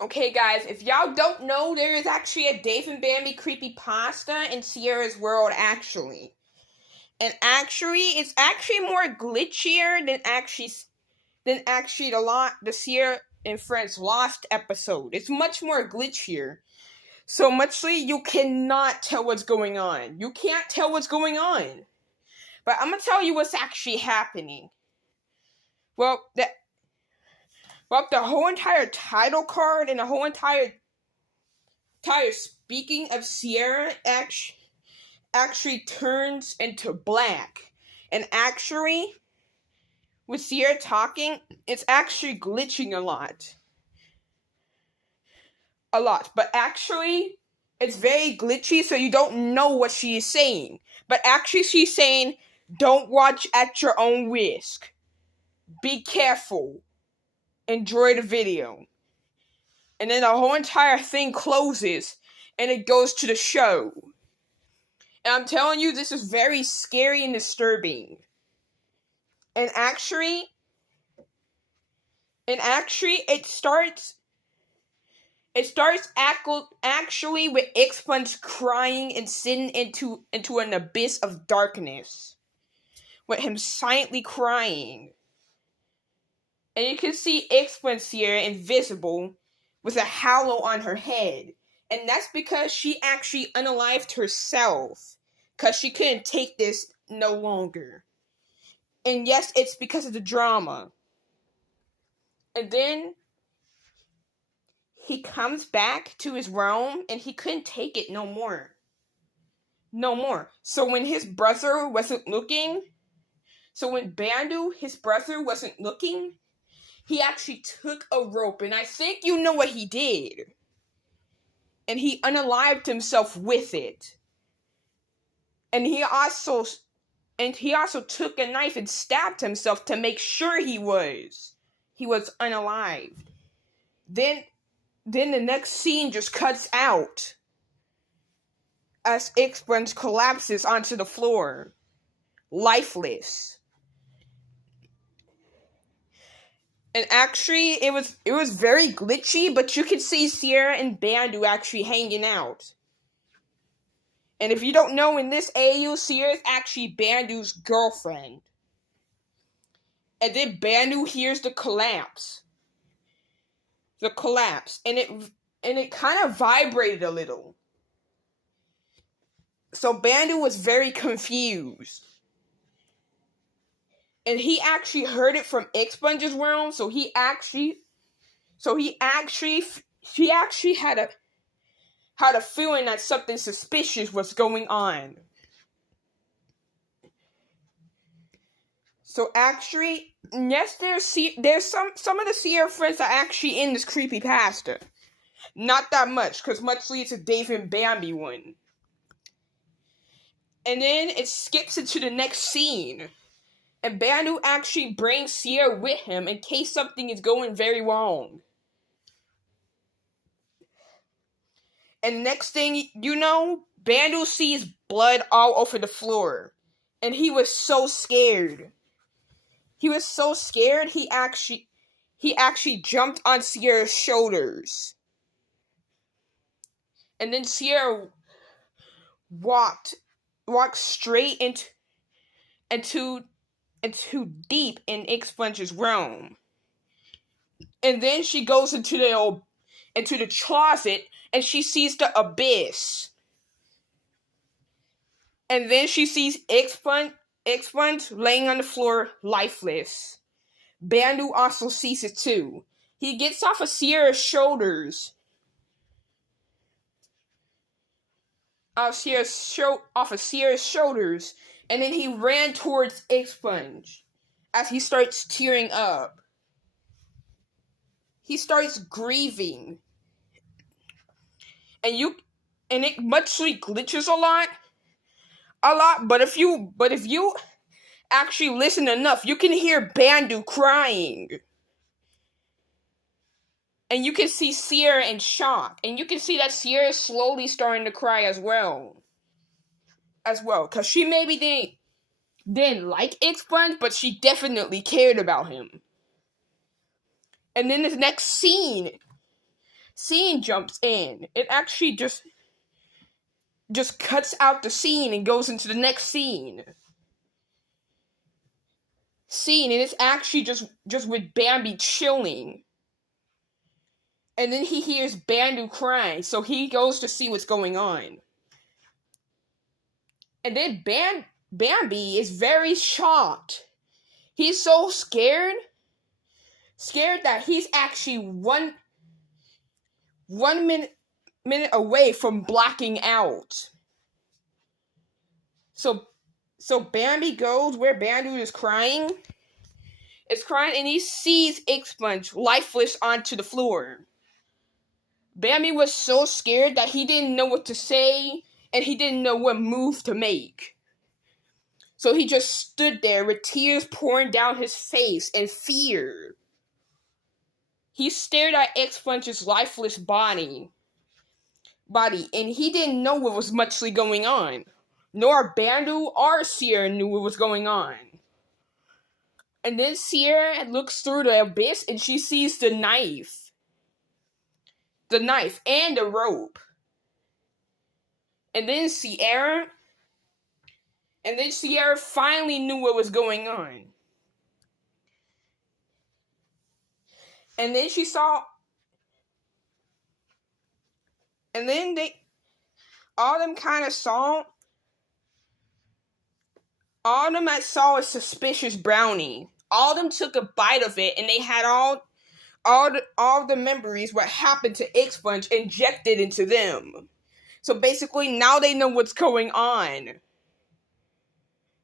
Okay, guys, if y'all don't know, there is actually a Dave and Bambi creepypasta in Ciara's world, actually. And it's actually more glitchier than the Ciara and Friends Lost episode. It's much more glitchier. So muchly you cannot tell what's going on. You can't tell what's going on. But I'm gonna tell you what's actually happening. Well, the whole entire title card and the whole entire speaking of Ciara actually turns into black. And actually, with Ciara talking, it's actually glitching a lot. But actually, it's very glitchy, so you don't know what she is saying. But actually, she's saying, don't watch at your own risk. Be careful. Enjoy the video. And then the whole entire thing closes, and it goes to the show. And I'm telling you, this is very scary and disturbing. And actually, it starts actually with X-Punch crying and sinking into an abyss of darkness, with him silently crying. And you can see X-Punch here invisible with a halo on her head. And that's because she actually unalived herself, because she couldn't take this no longer. And yes, it's because of the drama. And then he comes back to his realm and he couldn't take it no more. No more. So when Bandu, his brother, wasn't looking, he actually took a rope, and I think you know what he did. And he unalived himself with it. And he also took a knife and stabbed himself to make sure he was unalived. Then the next scene just cuts out as X-Punch collapses onto the floor, lifeless. And actually, it was very glitchy, but you could see Ciara and Bandu actually hanging out. And if you don't know, in this AU, Ciara is actually Bandu's girlfriend. And then Bandu hears the collapse, and it kind of vibrated a little. So Bandu was very confused. And he actually heard it from X-Punch's realm, she actually had a feeling that something suspicious was going on. So actually, yes, there's some of the Ciara friends are actually in this creepypasta. Not that much, because muchly it's a Dave and Bambi one. And then it skips into the next scene. And Bandu actually brings Ciara with him in case something is going very wrong. And next thing you know, Bandu sees blood all over the floor. And he was so scared. He actually jumped on Ciara's shoulders. And then Ciara walked straight into deep in X-Punch's realm. And then she goes into the closet and she sees the abyss. And then she sees X-Punch laying on the floor lifeless. Bandu also sees it too. He gets off of Ciara's shoulders. Off of Ciara's shoulders, and then he ran towards X-Punch as he starts tearing up. He starts grieving. And it muchly glitches a lot, but if you actually listen enough, you can hear Bandu crying. And you can see Ciara in shock. And you can see that Ciara is slowly starting to cry as well. Because she maybe didn't like X-Punch, but she definitely cared about him. And then the next scene, scene jumps in. It actually just cuts out the scene and goes into the next scene. And it's actually just with Bambi chilling. And then he hears Bandu crying, so he goes to see what's going on. And then Bambi is very shocked. He's so scared that he's actually one minute away from blacking out. So Bambi goes where Bandu is crying. And he sees Ink-Sponge lifeless onto the floor. Bambi was so scared that he didn't know what to say, and he didn't know what move to make. So he just stood there with tears pouring down his face in fear. He stared at Ink-Sponge's lifeless body, and he didn't know what was muchly going on. Nor Bandu or Ciara knew what was going on. And then Ciara looks through the abyss and she sees the knife. The knife and the rope. And then Ciara finally knew what was going on. And then she saw. And then all of them saw a suspicious brownie. All of them took a bite of it, and they had all the memories what happened to Ink-Sponge injected into them. So basically, now they know what's going on.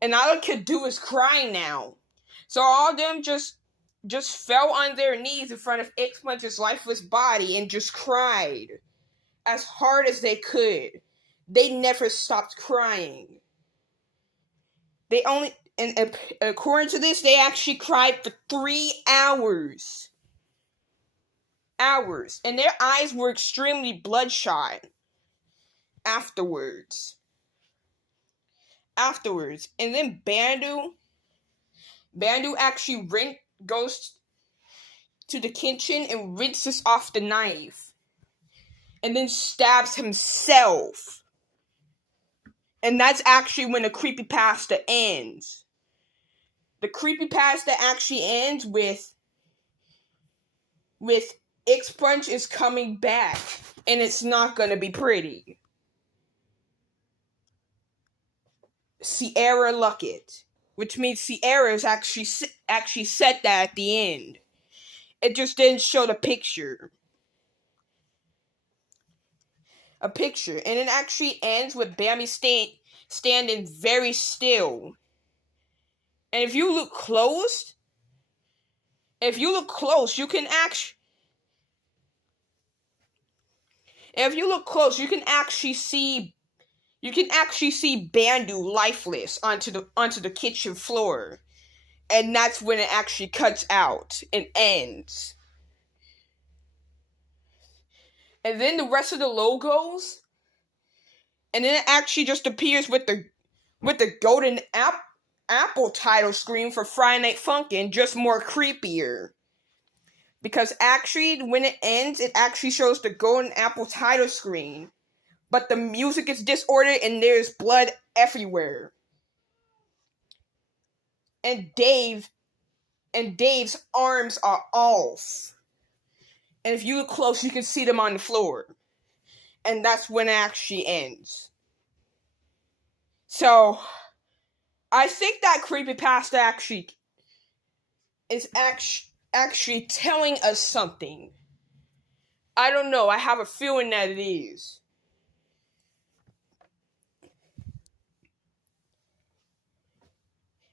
And all they could do is cry now. So all of them just fell on their knees in front of Ink-Sponge's lifeless body and just cried as hard as they could. They never stopped crying. And according to this, they actually cried for 3 hours. And their eyes were extremely bloodshot afterwards. And then Bandu actually goes to the kitchen and rinses off the knife. And then stabs himself. And that's actually when the creepypasta ends. The creepypasta actually ends with Ink-Sponge is coming back, and it's not gonna be pretty. Ciara Luckett, which means Ciara is actually said that at the end. It just didn't show the picture. And it actually ends with Bambi standing very still. And if you look close, you can actually. If you look close, you can actually see Bandu lifeless onto the kitchen floor. And that's when it actually cuts out and ends. And then the rest of the logos, and then it actually just appears with the golden apple title screen for Friday Night Funkin', just more creepier. Because actually, when it ends, it actually shows the golden apple title screen. But the music is disordered and there's blood everywhere. And Dave's arms are off. And if you look close, you can see them on the floor. And that's when it actually ends. So, I think that creepypasta actually is actually telling us something. I don't know. I have a feeling that it is.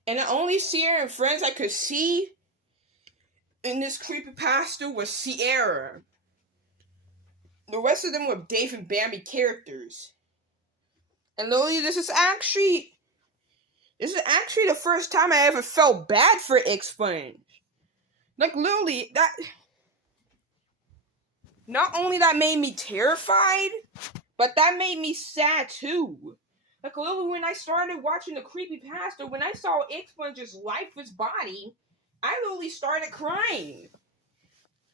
And the only Ciara and friends I could see in this creepypasta was Ciara. The rest of them were Dave and Bambi characters. And Lily, this is actually the first time I ever felt bad for Ink-Sponge. Like, literally, that. Not only that made me terrified, but that made me sad too. Like, literally, when I started watching the creepypasta, when I saw Ink-Sponge's lifeless body, I literally started crying.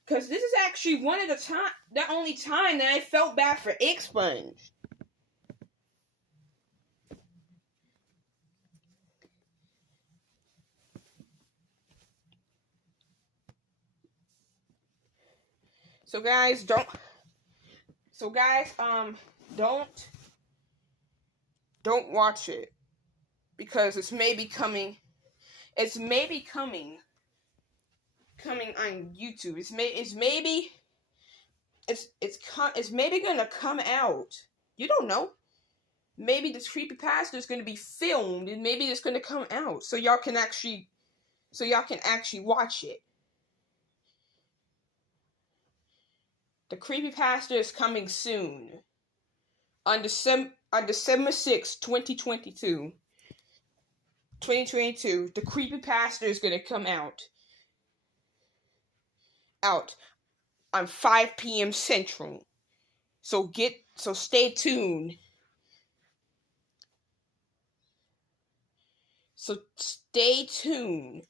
Because this is actually the only time that I felt bad for Expunge. So guys, don't watch it. Because it's maybe coming on YouTube. It's maybe gonna come out. You don't know. Maybe this creepypasta is gonna be filmed and maybe it's gonna come out so y'all can actually watch it. The creepypasta is coming soon. On December 6th, 2022. 2022, the creepypasta is gonna come out on 5 p.m. Central. So stay tuned. So stay tuned.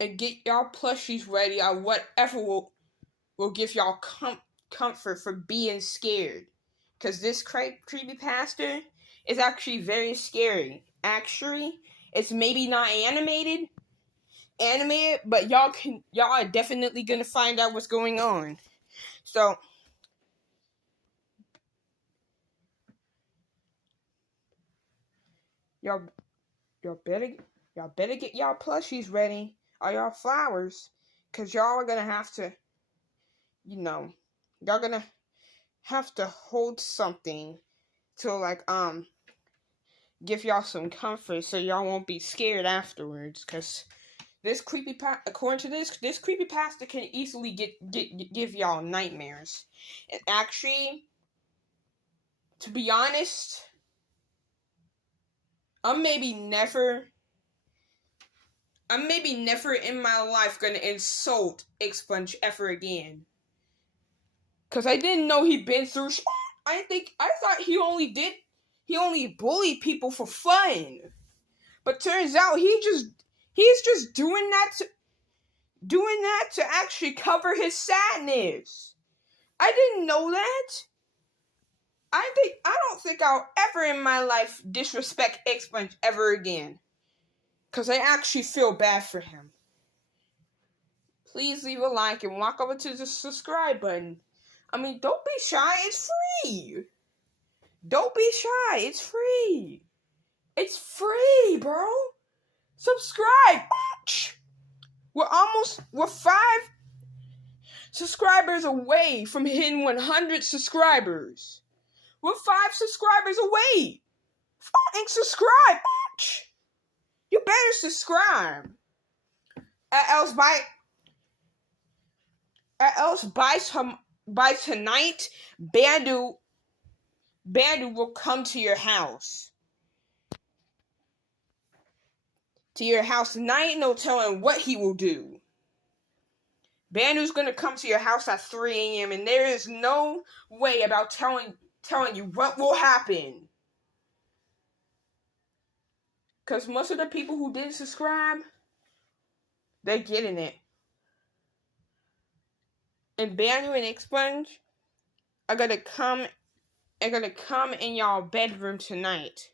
And get y'all plushies ready on whatever will give y'all comfort for being scared. Because this creepypasta is actually very scary. Actually, it's maybe not animated, but y'all are definitely gonna find out what's going on. So y'all better get y'all plushies ready, or y'all flowers, cause y'all are gonna have to, y'all gonna have to hold something to give y'all some comfort so y'all won't be scared afterwards, cause this according to this creepypasta can easily give y'all nightmares. And actually, to be honest, I'm maybe never in my life gonna insult Expunge ever again. Cause I didn't know he'd been through I thought he only bullied people for fun. But turns out he's just doing that to actually cover his sadness. I didn't know that. I don't think I'll ever in my life disrespect Expunge ever again. Cause I actually feel bad for him. Please leave a like and walk over to the subscribe button. I mean, don't be shy, it's free. Don't be shy, it's free. It's free, bro. Subscribe. We're 5 subscribers away from hitting 100 subscribers. We're 5 subscribers away. Fucking subscribe. You better subscribe. By tonight, Bandu will come to your house. To your house tonight, no telling what he will do. Bandu's gonna come to your house at 3 a.m. and there is no way about telling you what will happen. Cause most of the people who didn't subscribe, they're getting it. And Bandu and Expunge are gonna come in y'all bedroom tonight.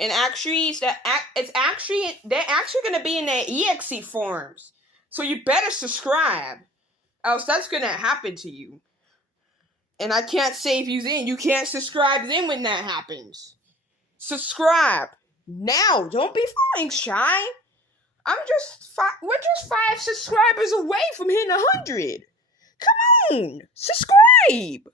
And actually, they're actually gonna be in their EXE forms. So you better subscribe, else that's gonna happen to you. And I can't save you then. You can't subscribe then when that happens. Subscribe now. Don't be fucking shy. We're just 5 subscribers away from hitting 100. Come on, subscribe.